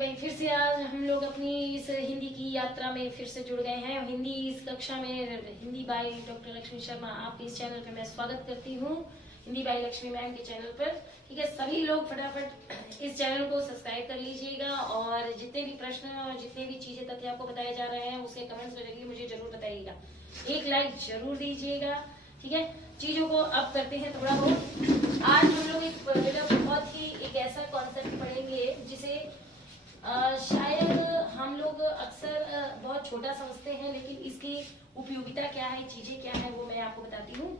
भाई फिर से आज हम लोग अपनी इस हिंदी की यात्रा में फिर से जुड़ गए हैं। हिंदी इस कक्षा में हिंदी बाई डॉक्टर लक्ष्मी शर्मा आपके इस चैनल पे मैं स्वागत करती हूँ, हिंदी बाई लक्ष्मी मैम के चैनल पर। ठीक है, सभी लोग फटाफट इस चैनल को सब्सक्राइब कर लीजिएगा और जितने भी प्रश्न और जितने भी चीजें तथ्य आपको बताए जा रहे हैं उसके कमेंट्स के जरिए मुझे जरूर बताइएगा, एक लाइक जरूर दीजिएगा। ठीक है, चीजों को अब करते हैं थोड़ा बहुत। आज हम लोग एक बहुत ही एक ऐसा कॉन्सेप्ट पढ़ेंगे जिसे शायद हम लोग अक्सर बहुत छोटा समझते हैं, लेकिन इसकी उपयोगिता क्या है, चीजें क्या है, वो मैं आपको बताती हूँ।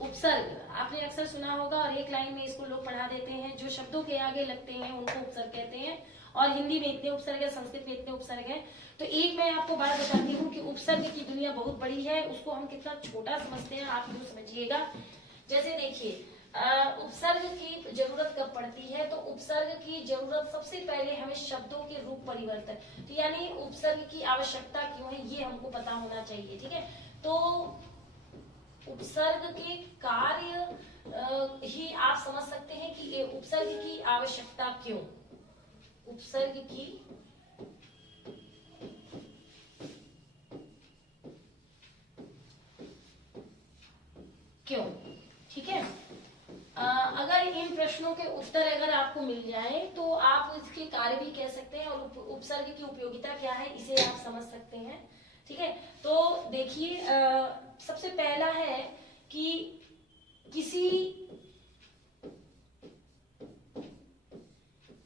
उपसर्ग आपने अक्सर सुना होगा और एक लाइन में इसको लोग पढ़ा देते हैं। जो शब्दों के आगे लगते हैं उनको उपसर्ग कहते हैं और हिंदी में इतने उपसर्ग है, संस्कृत में इतने उपसर्ग है। तो एक मैं आपको बात बताती हूँ कि उपसर्ग की दुनिया बहुत बड़ी है, उसको हम कितना छोटा समझते हैं आप यूँ समझिएगा। जैसे देखिए, उपसर्ग की जरूरत कब पड़ती है, तो उपसर्ग की जरूरत सबसे पहले हमें शब्दों के रूप परिवर्तन, तो यानी उपसर्ग की आवश्यकता क्यों है ये हमको पता होना चाहिए। ठीक है, तो उपसर्ग के कार्य ही आप समझ सकते हैं कि ये उपसर्ग की आवश्यकता क्यों, उपसर्ग की क्यों। ठीक है, अगर इन प्रश्नों के उत्तर अगर आपको मिल जाए तो आप इसके कार्य भी कह सकते हैं और उपसर्ग की उपयोगिता क्या है इसे आप समझ सकते हैं। ठीक है, तो देखिए, सबसे पहला है कि किसी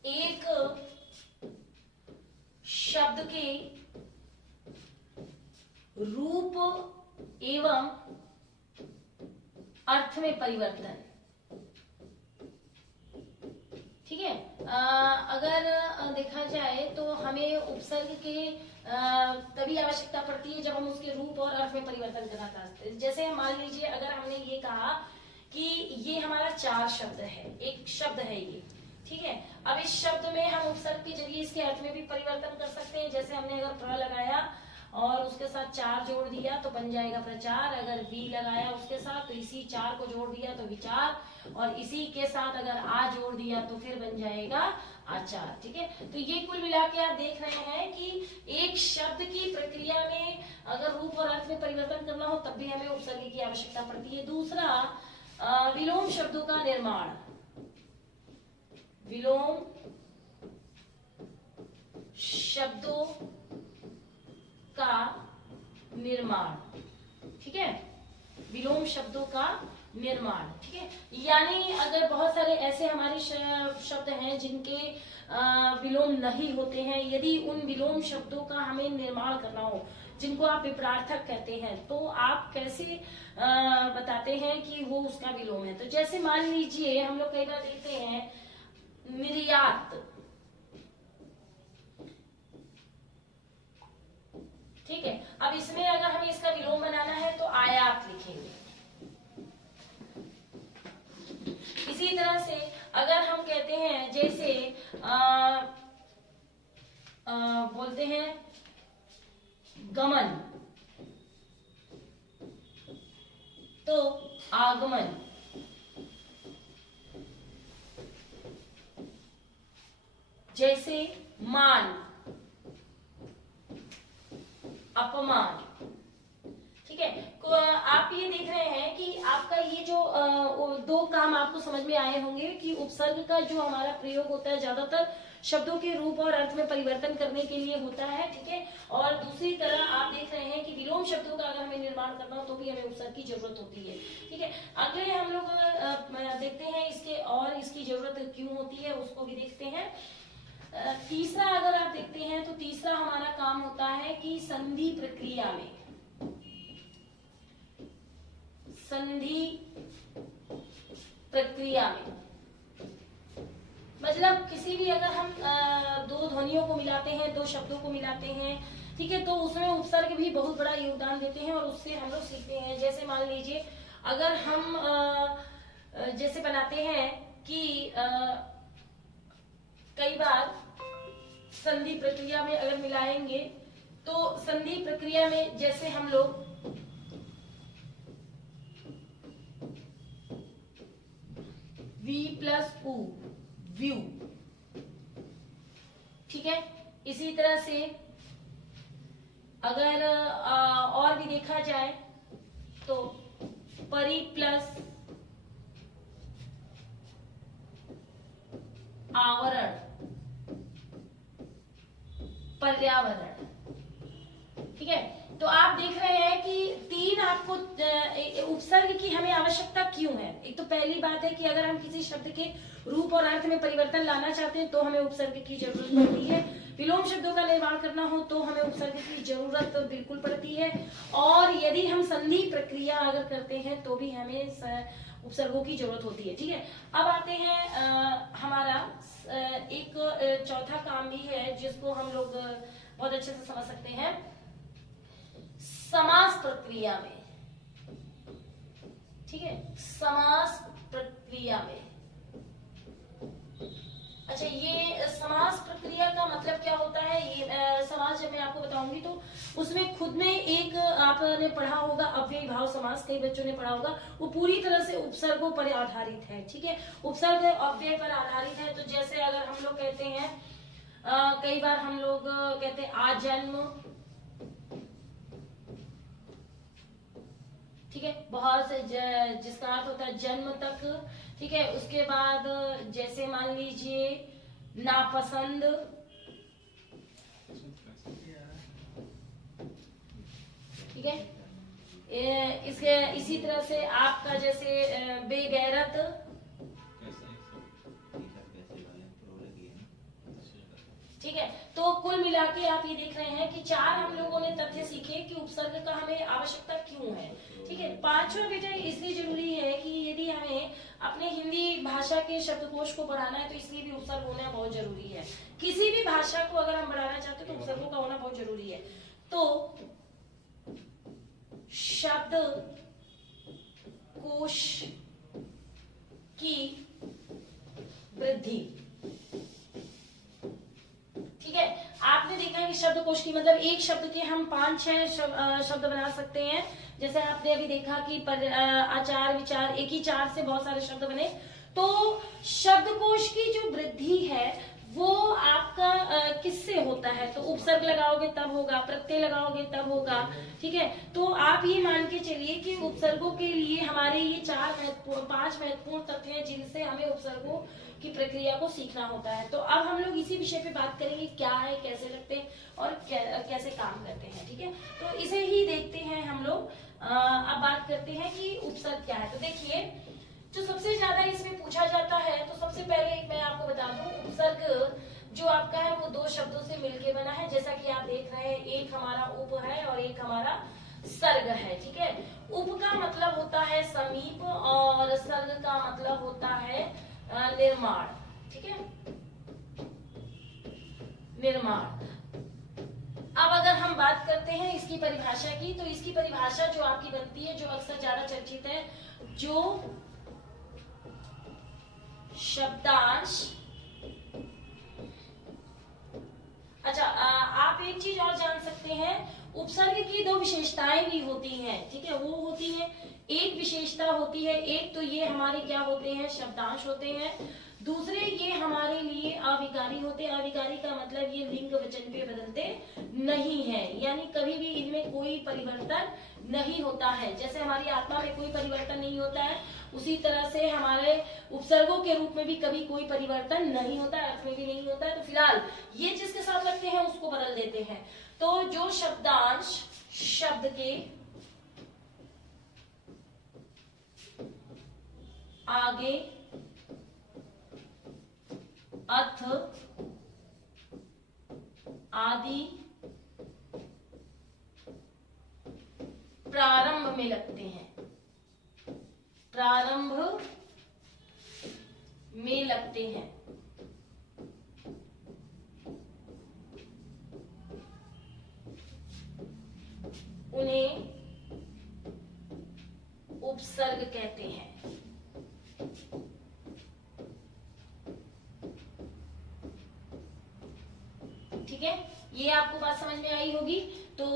एक शब्द के रूप एवं अर्थ में परिवर्तन। ठीक है, अगर देखा जाए तो हमें उपसर्ग के तभी आवश्यकता पड़ती है जब हम उसके रूप और अर्थ में परिवर्तन करना चाहते हैं। जैसे मान लीजिए अगर हमने ये कहा कि ये हमारा चार शब्द है, एक शब्द है ये। ठीक है, अब इस शब्द में हम उपसर्ग के जरिए इसके अर्थ में भी परिवर्तन कर सकते हैं। जैसे हमने अगर प्र लगाया और उसके साथ चार जोड़ दिया तो बन जाएगा प्रचार, अगर वी लगाया उसके साथ तो इसी चार को जोड़ दिया तो विचार, और इसी के साथ अगर आ जोड़ दिया तो फिर बन जाएगा आचार। ठीक है, तो ये कुल मिला के आप देख रहे हैं कि एक शब्द की प्रक्रिया में अगर रूप और अर्थ में परिवर्तन करना हो तब भी हमें उपसर्ग की आवश्यकता पड़ती है। दूसरा, विलोम शब्दों का निर्माण, विलोम शब्दों का निर्माण। ठीक है, विलोम शब्दों का निर्माण। ठीक है, यानी अगर बहुत सारे ऐसे हमारे शब्द हैं जिनके विलोम नहीं होते हैं, यदि उन विलोम शब्दों का हमें निर्माण करना हो, जिनको आप विपरार्थक कहते हैं, तो आप कैसे बताते हैं कि वो उसका विलोम है। तो जैसे मान लीजिए हम लोग कई बार देखते हैं निर्यात। ठीक है, अब इसमें अगर हमें इसका विलोम बनाना है तो आयात लिखेंगे। इसी तरह से अगर हम कहते हैं जैसे बोलते हैं गमन, तो आगमन। जैसे मान, अपमान। ठीक है, आप ये देख रहे हैं कि आपका ये जो दो काम आपको समझ में आए होंगे कि उपसर्ग का जो हमारा प्रयोग होता है ज्यादातर शब्दों के रूप और अर्थ में परिवर्तन करने के लिए होता है। ठीक है, और दूसरी तरह आप देख रहे हैं कि विलोम शब्दों का अगर हमें निर्माण करना हो तो भी हमें उपसर्ग की जरूरत होती है। ठीक है, अगले हम लोग देखते हैं इसके और इसकी जरूरत क्यों होती है उसको भी देखते हैं। तीसरा अगर आप देखते हैं तो तीसरा हमारा काम होता है कि संधि प्रक्रिया में, संधि प्रक्रिया में मतलब किसी भी अगर हम दो ध्वनियों को मिलाते हैं, दो शब्दों को मिलाते हैं, ठीक है, तो उसमें उपसर्ग भी बहुत बड़ा योगदान देते हैं और उससे हम लोग सीखते हैं। जैसे मान लीजिए अगर हम जैसे बनाते हैं कि कई बार संधि प्रक्रिया में अगर मिलाएंगे तो संधि प्रक्रिया में जैसे हम लोग वी प्लस उ, व्यू, ठीक है। इसी तरह से अगर और भी देखा जाए तो परि प्लस आवरण, पर्यावरण, ठीक है। तो आप देख रहे हैं कि तीन आपको उपसर्ग की हमें आवश्यकता क्यों है। एक तो पहली बात है कि अगर हम किसी शब्द के रूप और अर्थ में परिवर्तन लाना चाहते हैं तो हमें उपसर्ग की जरूरत पड़ती है। विलोम शब्दों का निर्माण करना हो तो हमें उपसर्ग की जरूरत बिल्कुल पड़ती है। और यदि हम संधि प्रक्रिया अगर करते हैं तो भी हमें उपसर्गों की जरूरत होती है, ठीक है। अब आते हैं हमारा एक चौथा काम भी है जिसको हम लोग बहुत अच्छे से समझ सकते हैं, समास प्रक्रिया में, ठीक है। समास प्रक्रिया में, अच्छा ये समास प्रक्रिया का मतलब क्या होता है, ये समास जब मैं आपको बताऊंगी तो उसमें खुद में एक आपने पढ़ा होगा अव्ययी भाव समास, कई बच्चों ने पढ़ा होगा, वो पूरी तरह से उपसर्गों पर आधारित है, ठीक है। उपसर्ग अव्यय पर आधारित है। तो जैसे अगर हम लोग कहते हैं कई बार हम लोग कहते हैं आजन्म, ठीक है, बहुत से जिसका अर्थ होता है जन्म तक, ठीक है। उसके बाद जैसे मान लीजिए नापसंद, ठीक है। इसके इसी तरह से आपका जैसे बेगैरत, ठीक है। तो कुल मिला के आप ये देख रहे हैं कि चार हम लोगों ने तथ्य सीखे कि उपसर्ग का हमें आवश्यकता क्यों है, ठीक है। पांचवा बेटा इसलिए जरूरी है कि यदि हमें अपने हिंदी भाषा के शब्दकोश को बढ़ाना है तो इसलिए भी उपसर्ग होना बहुत जरूरी है। किसी भी भाषा को अगर हम बढ़ाना चाहते हैं तो उपसर्गों का होना बहुत जरूरी है। तो शब्द कोश की वृद्धि, ठीक है। आपने देखा है कि शब्दकोश की मतलब एक शब्द के हम 5-6 शब्द बना सकते हैं। जैसे आपने अभी देखा कि आचार विचार, एक ही चार से बहुत सारे शब्द बने। तो शब्दकोश की जो वृद्धि है वो आपका किससे होता है, तो उपसर्ग लगाओगे तब होगा, प्रत्यय लगाओगे तब होगा, ठीक है। तो आप ये मान के चलिए कि उपसर्गों के लिए हमारे ये 5 महत्वपूर्ण तथ्य हैं जिनसे हमें उपसर्गों की प्रक्रिया को सीखना होता है। तो अब हम लोग इसी विषय पे बात करेंगे, क्या है, कैसे लगते हैं और कैसे काम करते हैं, ठीक है। तो इसे ही देखते हैं हम लोग। अब बात करते हैं कि उपसर्ग क्या है। तो देखिए जो सबसे ज्यादा इसमें पूछा जाता है, तो सबसे पहले मैं आपको बता दूं उपसर्ग जो आपका है वो 2 शब्दों से मिलके बना है। जैसा कि आप देख रहे हैं, एक हमारा उप है और एक हमारा सर्ग है, ठीक है। उप का मतलब होता है समीप और सर्ग का मतलब होता है निर्माण, ठीक है, निर्माण। अब अगर हम बात करते हैं इसकी परिभाषा की, तो इसकी परिभाषा जो आपकी बनती है, जो अक्सर ज्यादा चर्चित है, जो शब्दांश, अच्छा आप एक चीज और जान सकते हैं, उपसर्ग की 2 विशेषताएं भी होती हैं, ठीक है। वो होती है, एक विशेषता होती है, एक तो ये हमारे क्या होते हैं, शब्दांश होते हैं। दूसरे ये हमारे लिए अविकारी होते हैं। अविकारी का मतलब ये लिंग वचन पे बदलते नहीं है, यानी कभी भी इनमें कोई परिवर्तन नहीं होता है। जैसे हमारी आत्मा में कोई परिवर्तन नहीं होता है, उसी तरह से हमारे उपसर्गों के रूप में भी कभी कोई परिवर्तन नहीं होता है, अर्थ में भी नहीं होता है। तो फिलहाल ये जिसके साथ लगते हैं उसको बदल देते हैं। तो जो शब्दांश शब्द के आगे अथ आदि प्रारंभ में लगते हैं, प्रारंभ में लगते हैं, उन्हें उपसर्ग कहते हैं, ठीक है। ये आपको बात समझ में आई होगी। तो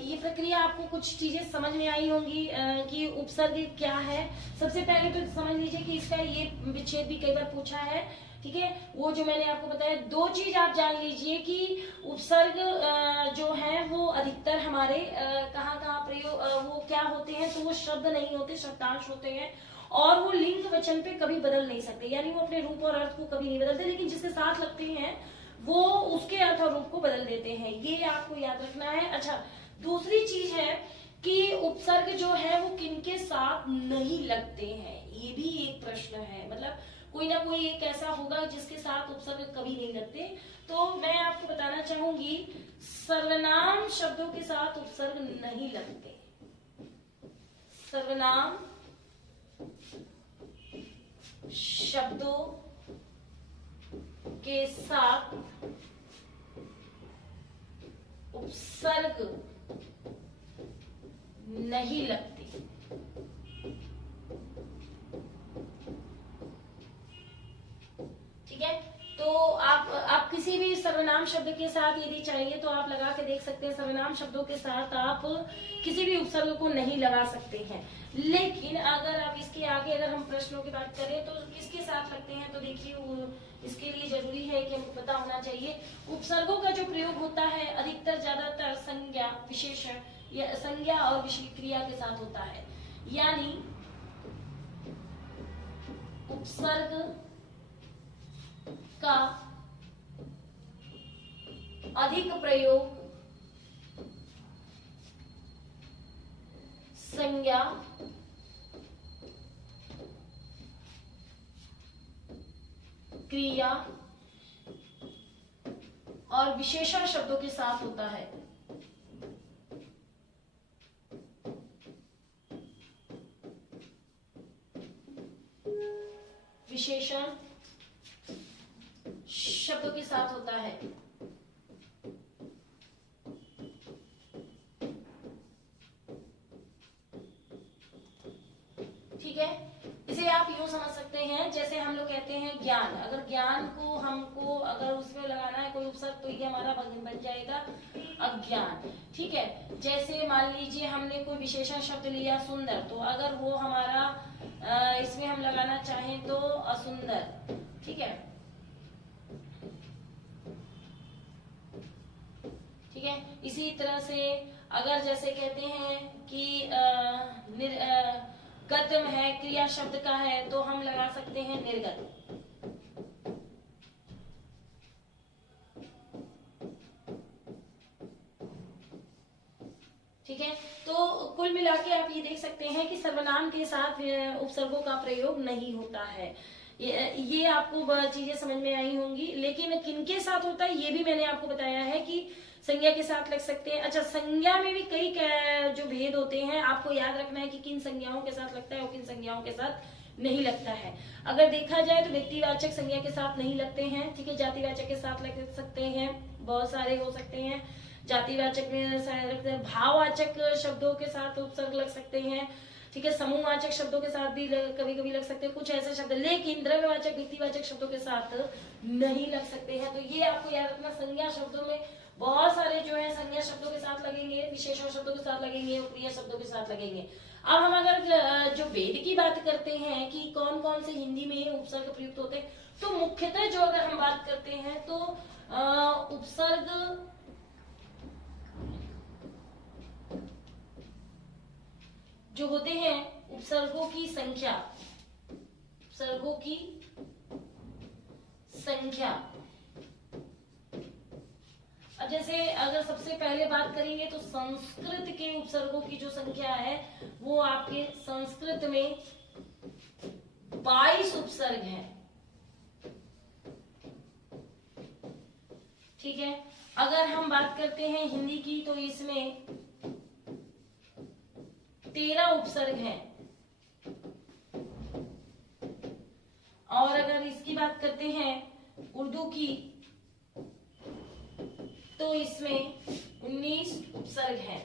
ये प्रक्रिया आपको कुछ चीजें समझ में आई होंगी कि उपसर्ग क्या है। सबसे पहले तो समझ लीजिए कि इसका ये विच्छेद भी कई बार पूछा है, ठीक है। वो जो मैंने आपको बताया, दो चीज आप जान लीजिए कि उपसर्ग जो है वो अधिकतर हमारे कहाँ कहाँ प्रयोग वो क्या होते हैं, तो वो शब्द नहीं होते, शब्दांश होते हैं, और वो लिंग वचन पे कभी बदल नहीं सकते, यानी वो अपने रूप और अर्थ को कभी नहीं बदलते, लेकिन जिसके साथ लगते हैं वो उसके अर्थ और रूप को बदल देते हैं, ये आपको याद रखना है। अच्छा, दूसरी चीज है कि उपसर्ग जो है वो किनके साथ नहीं लगते हैं, ये भी एक प्रश्न है। मतलब कोई ना कोई एक ऐसा होगा जिसके साथ उपसर्ग कभी नहीं लगते। तो मैं आपको बताना चाहूंगी, सर्वनाम शब्दों के साथ उपसर्ग नहीं लगते। सर्वनाम शब्दों के साथ उपसर्ग नहीं लगते। ठीक है, तो आप किसी भी सर्वनाम शब्द के साथ यदि चाहिए तो आप लगा के देख सकते हैं। सर्वनाम शब्दों के साथ आप किसी भी उपसर्ग को नहीं लगा सकते हैं। लेकिन अगर आप इसके आगे अगर हम प्रश्नों की बात करें तो किसके साथ लगते हैं, तो देखिए इसके लिए जरूरी है कि हमको पता होना चाहिए उपसर्गों का जो प्रयोग होता है अधिकतर ज्यादातर संज्ञा, विशेषण या संज्ञा और क्रिया के साथ होता है। यानी उपसर्ग का अधिक प्रयोग संज्ञा, क्रिया और विशेषण शब्दों के साथ होता है। विशेषण शब्दों के साथ होता है। ठीक है, इसे आप यूं समझ सकते हैं जैसे हम लोग कहते हैं ज्ञान, अगर ज्ञान को हमको अगर उसमें लगाना है कोई उपसर्ग तो ये हमारा बन जाएगा अज्ञान। ठीक है, जैसे मान लीजिए हमने कोई विशेषण शब्द लिया सुंदर, तो अगर वो हमारा इसमें हम लगाना चाहें तो असुंदर। ठीक है, ठीक है, इसी तरह से अगर जैसे कहते हैं कि गद्यम है, क्रिया शब्द का है, तो हम लगा सकते हैं निर्गत। ठीक है, तो कुल मिला के आप ये देख सकते हैं कि सर्वनाम के साथ उपसर्गों का प्रयोग नहीं होता है। ये आपको चीजें समझ में आई होंगी। लेकिन किनके साथ होता है ये भी मैंने आपको बताया है कि संज्ञा के साथ लग सकते हैं। अच्छा, संज्ञा में भी कई जो भेद होते हैं, आपको याद रखना है कि किन संज्ञाओं के साथ लगता है और किन संज्ञाओं के साथ नहीं लगता है। अगर देखा जाए तो व्यक्तिवाचक संज्ञा के साथ नहीं लगते हैं। ठीक है, जातिवाचक के साथ लग सकते हैं, बहुत सारे हो सकते हैं। जातिवाचक में भाववाचक शब्दों के साथ उपसर्ग लग सकते हैं। ठीक है, समूहवाचक शब्दों के साथ भी कभी कभी लग सकते हैं कुछ ऐसे शब्द, लेकिन द्रव्यवाचक व्यक्तिवाचक शब्दों के साथ नहीं लग सकते हैं। तो ये आपको याद रखना, संज्ञा शब्दों में बहुत सारे जो है संज्ञा शब्दों के साथ लगेंगे, विशेषण शब्दों के साथ लगेंगे और क्रिया शब्दों के साथ लगेंगे। अब हम अगर जो वेद की बात करते हैं कि कौन कौन से हिंदी में उपसर्ग प्रयुक्त होते हैं, तो मुख्यतः जो अगर हम बात करते हैं तो उपसर्ग जो होते हैं, उपसर्गों की संख्या, उपसर्गों की संख्या। अब जैसे अगर सबसे पहले बात करेंगे तो संस्कृत के उपसर्गों की जो संख्या है वो आपके संस्कृत में 22 उपसर्ग हैं। ठीक है, अगर हम बात करते हैं हिंदी की तो इसमें 13 उपसर्ग हैं। और अगर इसकी बात करते हैं उर्दू की तो इसमें 19 उपसर्ग हैं।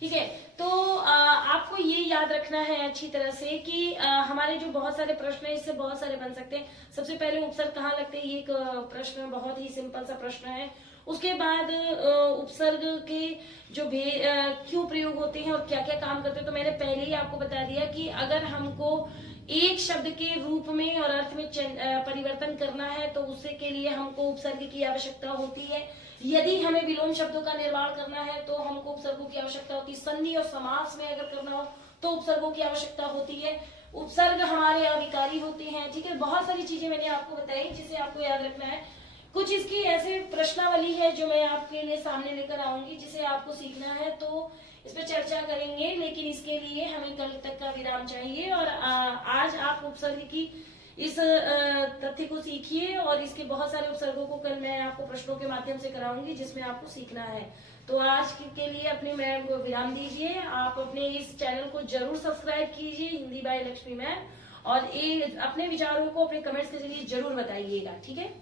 ठीक है, तो आपको ये याद रखना है अच्छी तरह से कि हमारे जो बहुत सारे प्रश्न है इससे बहुत सारे बन सकते हैं। सबसे पहले उपसर्ग कहाँ लगते हैं, ये एक प्रश्न बहुत ही सिंपल सा प्रश्न है। उसके बाद उपसर्ग के जो क्यों प्रयोग होते हैं और क्या क्या काम करते हैं, तो मैंने पहले ही आपको बता दिया कि अगर हमको एक शब्द के रूप में और अर्थ में परिवर्तन करना है तो उससे के लिए हमको उपसर्ग की आवश्यकता होती है। यदि हमें विलोम शब्दों का निर्माण करना है तो हमको उपसर्गों की आवश्यकता होती है। संधि और समास में अगर करना हो तो उपसर्गों की आवश्यकता होती है। उपसर्ग हमारे अविकारी होते हैं, ठीक है। बहुत सारी चीजें मैंने आपको बताई जिसे आपको याद रखना है। कुछ इसकी ऐसे प्रश्नावली है जो मैं आपके लिए सामने लेकर आऊंगी, जिसे आपको सीखना है, तो इस पर चर्चा करेंगे। लेकिन इसके लिए हमें कल तक का विराम चाहिए और आज आप उपसर्ग की इस तथ्य को सीखिए और इसके बहुत सारे उपसर्गों को कल मैं आपको प्रश्नों के माध्यम से कराऊंगी जिसमें आपको सीखना है। तो आज के लिए अपने मैम को विराम दीजिए। आप अपने इस चैनल को जरूर सब्सक्राइब कीजिए, हिंदी बाय लक्ष्मी मैम, और अपने विचारों को अपने कमेंट्स के जरिए जरूर बताइएगा, ठीक है।